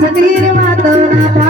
સતીર માતા